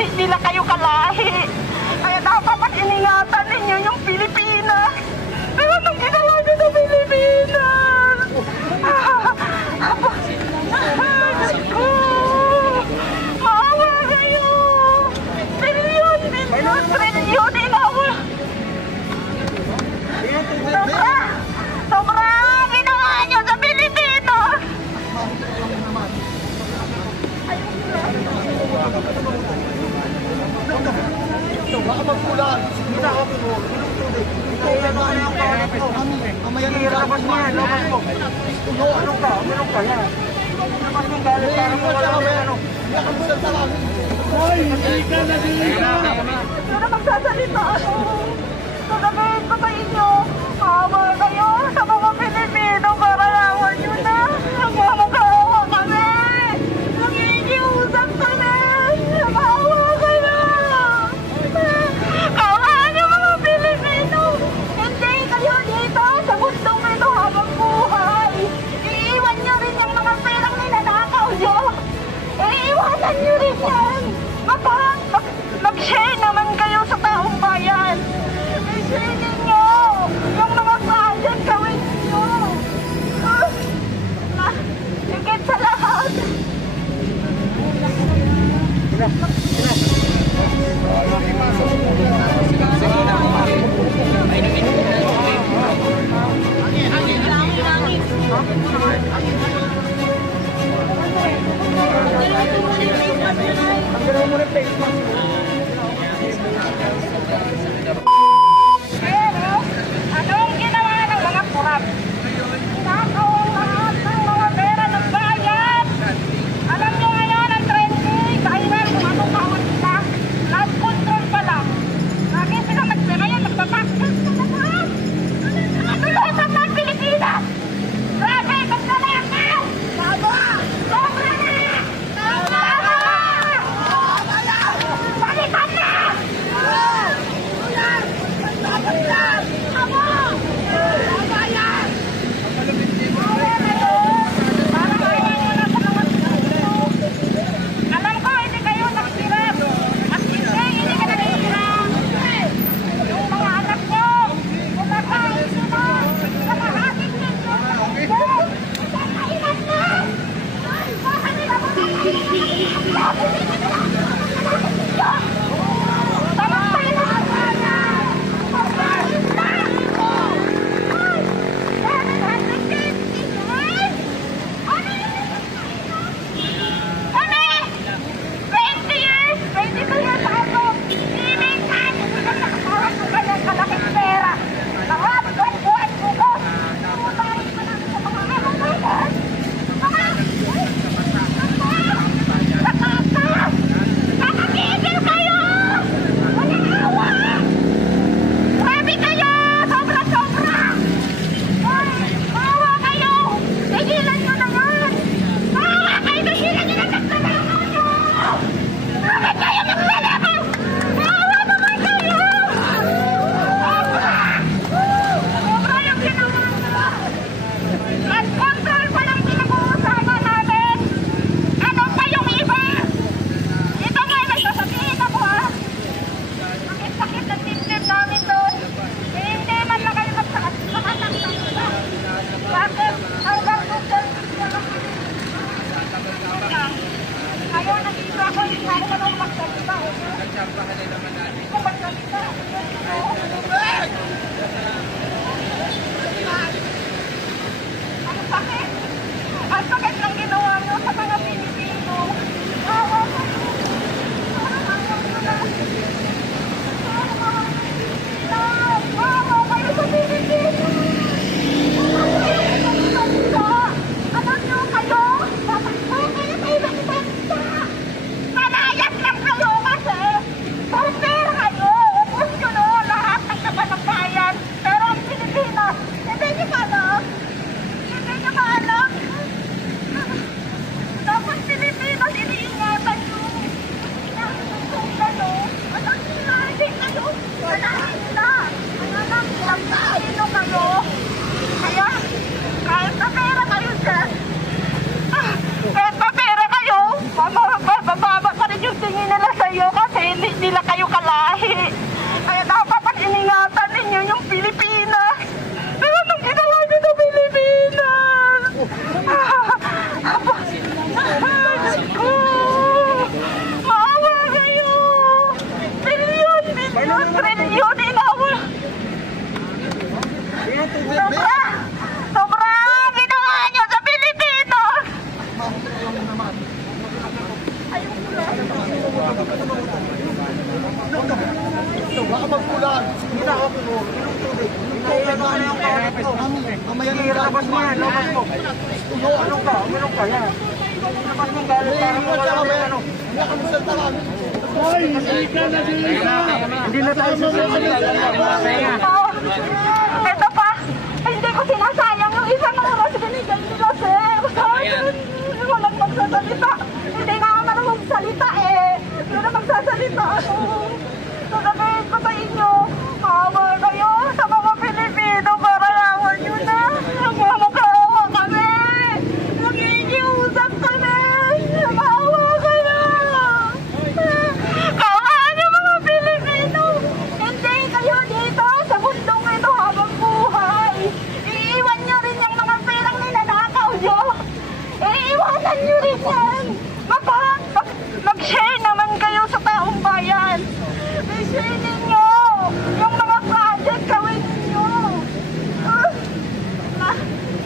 hindi nila kayo kalahi. Kaya dapat iningatan ninyo yung Pilipinas. Pero anong ginawa nyo sa Pilipinas? Diyos ko! Maawa kayo! Trilyon inawa! Sobra ginawa nyo sa Pilipinas! Baka magpulaan. Hindi na ako mo. Ito na yung kawalan ko. Mamaya na labas mo yan. Labas mo. Ano ka? Meron ka yan. Labas mo galit para mo wala mo ano. Nakabulan sa kami. Hoy! Hindi ka na dito! Ito na magsasalita ako. Sasabihin ko sa inyo. Maawa kayo sa mga Pilipino para lawan nyo na. Magmamaghawa kami. Nangingiusap kami. Maawa kayo. Kawahan yung mga Pilipino. Hindi kayo dito sa mundong ito habang buhay. Iiwan nyo rin yung mga perang ninanakaw nyo. Iiwanan nyo rin yan. Mag-share naman kayo sa taong bayan. I-share ninyo yung mga project gawin ninyo. Higit sa lahat. Ang mo na face mask. Pero, anong ginawa ng mga kurap? Tinakaw ang lahat ng mga pera ng bayan. Alam nyo ngayon ang trending. Kailan kung anong kawat sila. Last control pa lang. Lagi sila nagpera yan. Nagpapaktas na lahat. Ano lahat ang mga Pilipinas? Grabe, maglalakaw! Tama! Sobra na! Tama! Tama na! Palitan na! Ulan! Pagpapalitan! Tama! Tama yan! Tama na yun! Parang ayaw nyo na sa mga Pilipino. Alam ko, hindi kayo nagsirap. At hindi ka nagsirap. Yung mga anak ko, kumakain sila. Kamahating ninyo. Kailan na? Bakit nila ang sakit ng ginawa mo sa mga Pilipino. Awa kayo. Awa kayo sa Pilipino. Alam nyo kayo, tatakbo kayo sa ibang bansa. Malayas lang kayo kasi. Pumper kayo. Ubus nyo no, lahat ka, uminom ka, yan. Labas mong galit para mawala mo ano. Wala ka magsalta ka. Hindi na tayo susunod. Ito pa, hindi ko sinasayang yung isang oras binigay nila, sir. Walang magsasalita. Hindi nga ako marunong magsalita eh. Hindi na magsasalita ako. Sasabihin ko sa inyo, maawa kayo sa mga Pilipino para lawan nyo na. Magmamakawa kami. Nagigiusap kami. Maawa kayo. Kawahan yung mga Pilipino. Hindi kayo dito sa mundong ito habang buhay. Iiwan nyo rin yung mga perang ninanakaw nyo. Iiwanan nyo rin yan. Mag-share naman kayo sa taong bayan. I-share ninyo yung mga project gawin ninyo.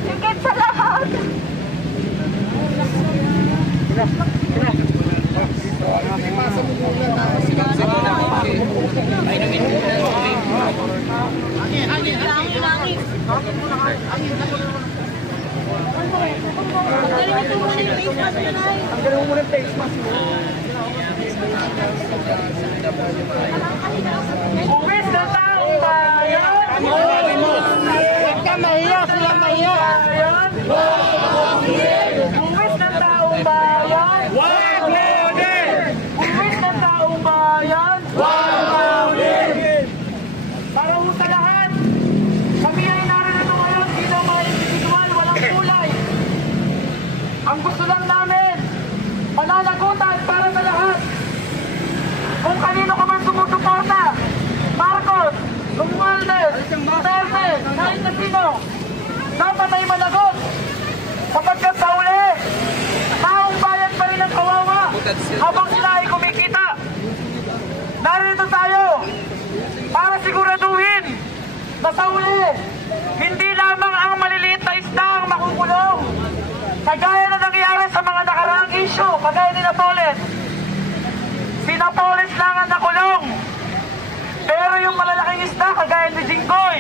Higit sa lahat. Ang galing mo ng face mask mo. Uwis na taong bayan. Huwag ka mahiya, sila mahiya. Uwis na taong bayan. Uwis na taong bayan. Para ho sa lahat, kami ay narito ngayon, di na mga individual, walang kulay. Ang gusto lang namin, pananagutan para sa lahat. Kung kanino ka man sumusuporta, Marcos, Romualdez, Duterte, kahit na sino, dapat ay managot. Sapagkat sa uli, taong bayan pa rin ang kawawa habang sila ay kumikita. Narito tayo para siguraduhin na sa uli, hindi lamang ang maliliit na isda ang makukulong. Kagaya na nangyari sa mga nakaraang issue, kagaya ni Napoles. Si Napoles lang ang nakulong. Pero yung malalaking isda, kagaya ni Jinggoy,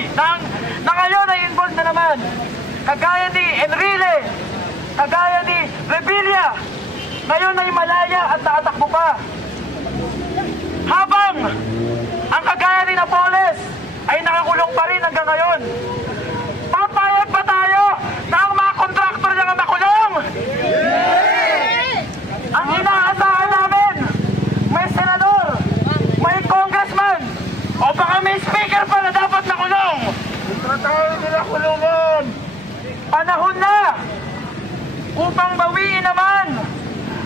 na ngayon ay involved na naman. Kagaya ni Enrile, kagaya ni Revilla, ngayon ay malaya at nakatakbo pa. Habang ang kagaya ni Napoles ay nakakulong pa rin hanggang ngayon. Papayag ba tayo na ang mga kontraktor niya ang makulong? Ang inaasahan namin, may senador, may congressman, o baka may speaker pa na dapat nakulong. Tratahin nila kulungan. Panahon na upang bawiin naman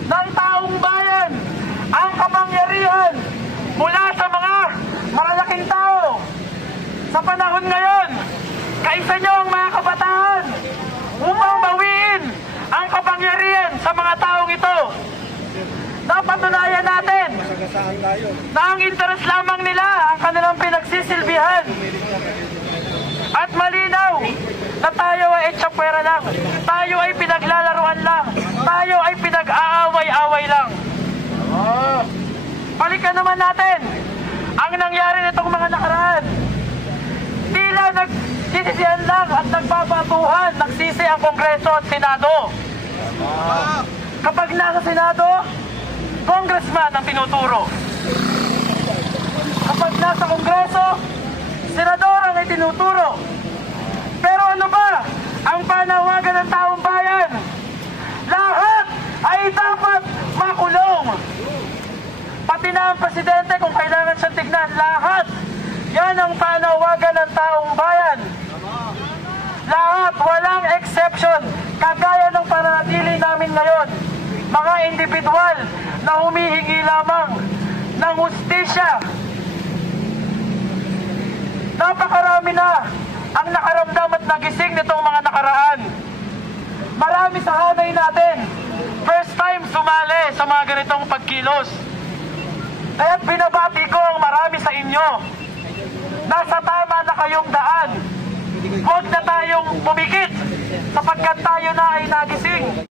ng taong bayan ang kapangyarihan mula sa mga malalaking tao. Sa panahon ngayon, kaisa nyo ang mga kabataan upang bawiin ang kapangyarihan sa mga taong ito. Napatunayan natin na ang interes lamang nila ang kanilang pinagsisilbihan. At malinaw na tayo ay etsapuera lang. Tayo ay pinaglalaruan lang. Tayo ay pinag-aaway-away lang. Balikan naman natin ang nangyari nitong mga nakaraan. Tila nagsisisihan lang at nagbabatuhan, nagsisi ang Kongreso at Senado. Kapag nasa Senado, congressman ang tinuturo. Kapag nasa Kongreso, senador ang itinuturo. Pero ano ba ang panawagan ng taong bayan? Lahat ay dapat makulong. Pati na ang presidente kung kailangan siyang tignan. Lahat. Yan ang panawagan ng taong bayan. Lahat, walang exception. Kagaya ng pananatili namin ngayon. Mga individual na humihingi lamang ng hustisya. Napakarami na ang nakaramdam at nagising nitong mga nakaraan. Marami sa hanay natin, first time sumali sa mga ganitong pagkilos. Kaya't binabati ko ang marami sa inyo. Nasa tama na kayong daan. Huwag na tayong pumikit sapagkat tayo na ay nagising.